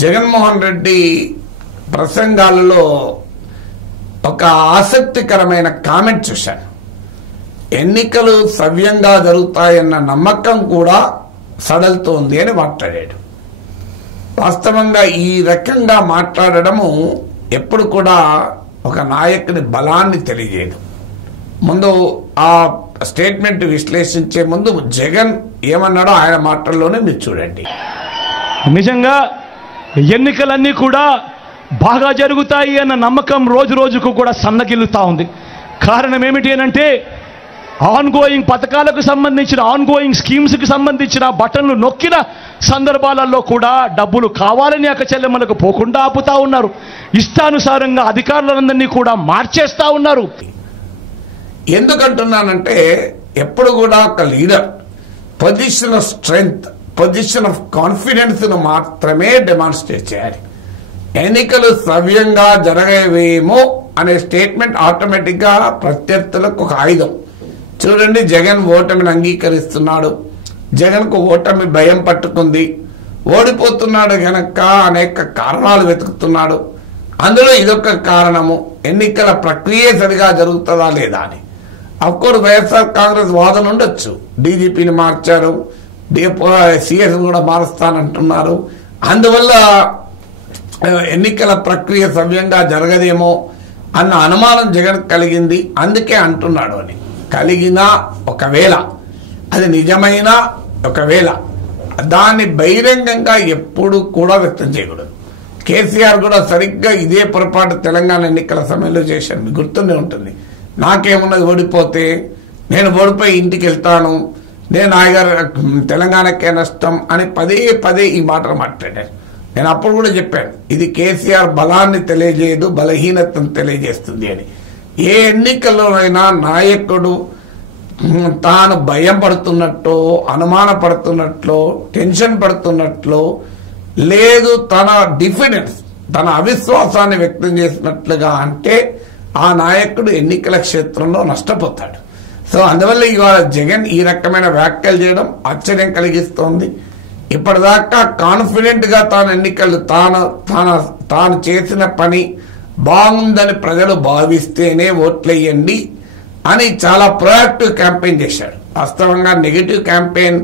జగన్మోహన్ రెడ్డి ప్రసంగాలలో ఒక ఆసక్తికరమైన కామెంట్ చూశాను. ఎన్నికలు సవ్యంగా జరుగుతాయన్న నమ్మకం కూడా సడలుతోంది అని మాట్లాడాడు. వాస్తవంగా ఈ రకంగా మాట్లాడడము ఎప్పుడు కూడా ఒక నాయకుని బలాన్ని తెలియజేయదు. ముందు ఆ స్టేట్మెంట్ విశ్లేషించే ముందు జగన్ ఏమన్నాడో ఆయన మాటల్లోనే మీరు చూడండి. నిజంగా ఎన్నికలన్నీ కూడా బాగా జరుగుతాయి అన్న నమ్మకం రోజు రోజుకు కూడా సన్నగిల్లుతా ఉంది. కారణం ఏమిటి అంటే ఆన్గోయింగ్ పథకాలకు సంబంధించిన ఆన్గోయింగ్ స్కీమ్స్కి సంబంధించిన బటన్లు నొక్కిన సందర్భాలలో కూడా డబ్బులు కావాలని అక్కచెల్లెమ్మలకు పోకుండా ఆపుతా ఉన్నారు. ఇష్టానుసారంగా అధికారులందరినీ కూడా మార్చేస్తా ఉన్నారు. ఎందుకంటున్నానంటే ఎప్పుడు కూడా ఒక leader position of strength, position of confidence ను మాత్రమే డెమాన్స్ట్రేట్ చేయాలి. ఎన్నికలు సవ్యంగా జరగవేమో అనే స్టేట్మెంట్ ఆటోమేటిక్ గా ప్రత్యర్థులకు ఒక ఆయుధం. చూడండి, జగన్ ఓటమిని అంగీకరిస్తున్నాడు. జగన్ కు ఓటమి భయం పట్టుకుంది. ఓడిపోతున్నాడు గనక అనేక కారణాలు వెతుకుతున్నాడు. అందులో ఇదొక కారణము. ఎన్నికల ప్రక్రియ సరిగా జరుగుతుందా లేదా అని. అఫ్కోర్స్ వైఎస్ఆర్ కాంగ్రెస్ వాదన ఉండొచ్చు. డీజీపీని మార్చారు, సిఎస్ కూడా మారుస్తానంటున్నారు. అందువల్ల ఎన్నికల ప్రక్రియ సవ్యంగా జరగదేమో అన్న అనుమానం జగన్ కలిగింది, అందుకే అంటున్నాడు అని. కలిగినా ఒకవేళ అది నిజమైన ఒకవేళ దాన్ని బహిరంగంగా ఎప్పుడు కూడా వ్యక్తం చేయకూడదు. కేసీఆర్ కూడా సరిగ్గా ఇదే పొరపాటు తెలంగాణ ఎన్నికల సమయంలో చేశారు. మీకు గుర్తుండే ఉంటుంది. నాకేమున్నది, ఓడిపోతే నేను ఓడిపోయి ఇంటికి వెళ్తాను, నేను నాయగారు తెలంగాణకే నష్టం అని పదే పదే ఈ మాటలు మాట్లాడారు. నేను అప్పుడు కూడా చెప్పాను, ఇది కేసీఆర్ బలాన్ని తెలియజేయదు, బలహీనతను తెలియజేస్తుంది అని. ఏ ఎన్నికల్లోనైనా నాయకుడు తాను భయం పడుతున్నట్టో, అనుమాన పడుతున్నట్లో, టెన్షన్ పడుతున్నట్లో, లేదు తన డిఫిడెన్స్, తన అవిశ్వాసాన్ని వ్యక్తం చేసినట్లుగా అంటే ఆ నాయకుడు ఎన్నికల క్షేత్రంలో నష్టపోతాడు. సో అందువల్ల ఇవాళ జగన్ ఈ రకమైన వ్యాఖ్యలు చేయడం ఆశ్చర్యం కలిగిస్తోంది. ఇప్పటిదాకా కాన్ఫిడెంట్ గా తాను చేసిన పని బాగుందని ప్రజలు భావిస్తేనే ఓట్లేయండి అని చాలా ప్రొయాక్టివ్ క్యాంపెయిన్ చేశాడు. వాస్తవంగా నెగిటివ్ క్యాంపెయిన్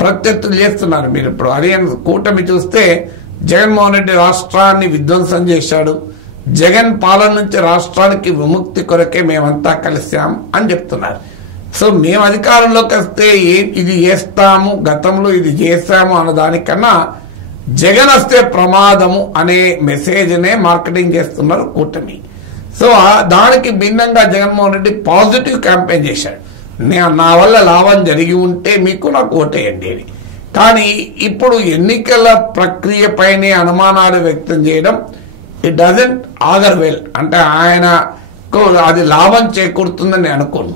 ప్రత్యర్థులు చేస్తున్నారు. మీరు ఇప్పుడు అదే కూటమి చూస్తే జగన్మోహన్ రెడ్డి రాష్ట్రాన్ని విధ్వంసం చేశాడు. జగన్ పాలన నుంచి రాష్ట్రానికి విముక్తి కొరకే మేమంతా కలిసాం అని చెప్తున్నారు. సో మేము అధికారంలోకి వస్తే ఇది చేస్తాము, గతంలో ఇది చేస్తాము అన్న దానికన్నా జగన్ వస్తే ప్రమాదము అనే మెసేజ్నే మార్కెటింగ్ చేస్తున్నారు కూటమి. సో దానికి భిన్నంగా జగన్మోహన్ రెడ్డి పాజిటివ్ క్యాంపెయిన్ చేశాడు. నా వల్ల లాభం జరిగి ఉంటే మీకు నాకు ఓటేయండి అని. కానీ ఇప్పుడు ఎన్నికల ప్రక్రియ పైనే అనుమానాలు వ్యక్తం చేయడం ఇట్ డజంట్ ఆగర్ వెల్. అంటే ఆయనకు అది లాభం చేకూరుతుందని అనుకోను.